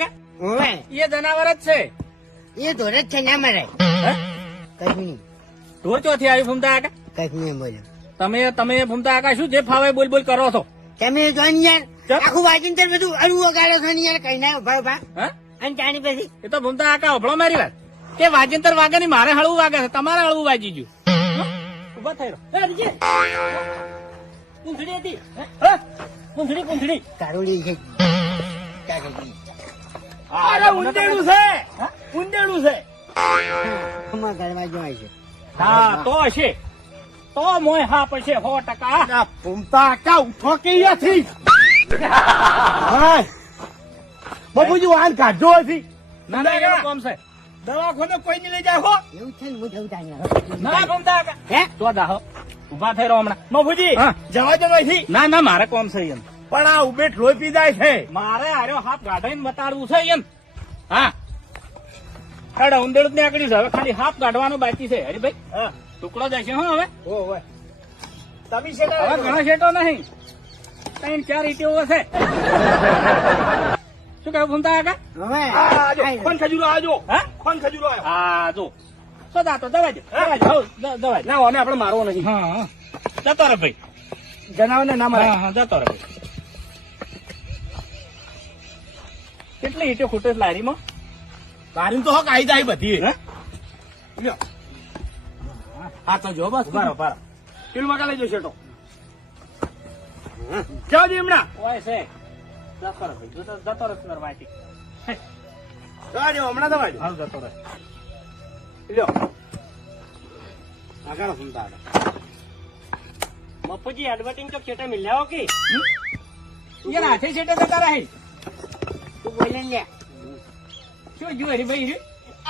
કાકા ઓવે એ જનાવર જ છે. એ ધોરે જ છે ના મરાય કઈ નહીં ઢોર ચોથી આવ્યું ફૂમતા કાકા? કઈ નહીં બોલો તમે ફૂમતા કાકા શું જે ફાવે બોલ બોલ કરો છો? તમે જો ને યાર ચાલ. આખું વાજિંતર બધું અડવું વગાડો છો ને યાર કઈ ના ઉભા ઉભા હા અને જાણી પછી એ તો ફૂમતા કાકા અભળો મારી વાત કે વાજિંતર વાગે ની મારે હળવું વાગે છે, તમારે હળવું વાજી ગયું. ઉભા થઈ રહ્યો. પૂંછડી હતી પૂંછડી કારોલી છે કાકા અરે ઉંદેડું છે, ઉંદેડું છે. અમારા ઘરમાં જો છે હા તો હશે તો મોય હા પછી 100%. ફૂમતા કા ઉઠો કે અહીંયાથી બાપુજી વાહન કાઢજો હતી ના ના એનું કામ છે. દવાખાને કોઈ નહીં લઈ જાય હો એવું છે ને હું જવું ત્યાં ના ફૂમતા કાકા હે તો દાહો ઉભા થઈ રહ્યો હમણાં. બાપુજી હા. જવા દો નથી ના ના મારે કોમ છે એમ. પણ આ ઉભેટ લોહી પી જાય છે મારે આર્યો હાથ ગાઢાઈને બતાડવું છે એમ. હા કાઢો ઉંદેડું જ નીકળ્યું છે, હવે ખાલી હાથ કાઢવાનો બાકી છે. હરીભાઈ હા ટુકડો જશે હો હવે. ઓવે તમે છે ને હવે ઘણો શેટો નહીં, 3-4 ઈટીઓ હશે. શું કહ્યું ફૂમતા કાકા? હવે આજો કોણ ખજૂરો આજો હા કોણ ખજૂરો આવ્યો હા જો સદા તો દવા દે દવા દે. ના અમે આપણે મારવો નહીં હા હા જતો રે ભાઈ. જનાવર ને ના મારે હા હા જતો રે ભાઈ. કેટલી ઈટો ખૂટે છે લારીમાં? મારી તો હક આવી જાય બધી હે? લ્યો હા તો જો બસ ઉભા રહો, ઉભા રહો. કિલો માં લઈ જશે તો જાઓ જી હમણાં ઓય છે જતો રે ભાઈ, જતો રે સુંદર વાટી. જાઓ હમણાં દવા દો હાલ જતો રે. લ્યો આગળ ફૂમતા મફુજી એડવર્ટિંગ તો ખેટા મિલ્યા કે યાર હાથે છેટે જતા રહે. તું બોલે ને લે શું જો હરીભાઈ?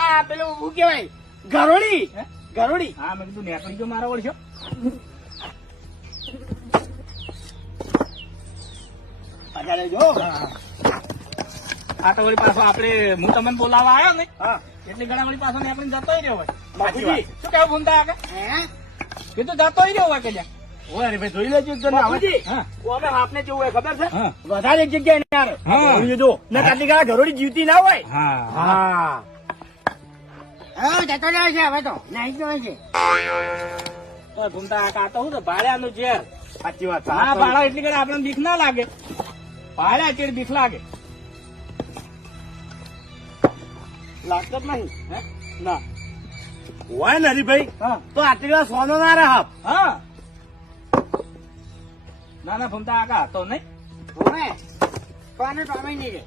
આ પેલું શું કેવાય ગરોડી હે? ગરોડી હા મેં કીધું નેકળી ગયો મારો ઓળખ્યો. આગળ જો આ તો વળી પાછો આપણે હું તમને બોલાવવા આવ્યો ને હા એટલે ઘણા વળી પાછો ને આપણે જતોય રહ્યો હોય. બાપુજી. શું કેવું ફૂમતા આગળ? હે કીધું જતોય રહ્યો હોય કે લ્યા. ઓય અરે ભાઈ જોઈ લેજો એક જણ બાપુજી. હા. અમે આપને કેવું હોય ખબર છે હા. વધારે એક જગ્યાએ નહીં આવે હા. ગરોડી જો ને કાટલી ગાળા ગરોડી જીવતી ના હોય હા હા હવે જતો રહ્યો છે હવે તો નાઈ ગયો છે તો ફૂમતા કાકા તો હું તો ભાડ્યાનું ઝેર. સાચી વાત ના ભાડા એટલી ઘડી આપણને બીક ના લાગે, ભાડ્યા ચેડ બીક લાગે. લાગતો જ નહીં હે? ના હોય ને હરીભાઈ હા તો આટલી વાર સોનો ના રહે આપ હા ના ના ફૂમતા કાકા તો નહીં. હવે કોને ટોમે નહીં રે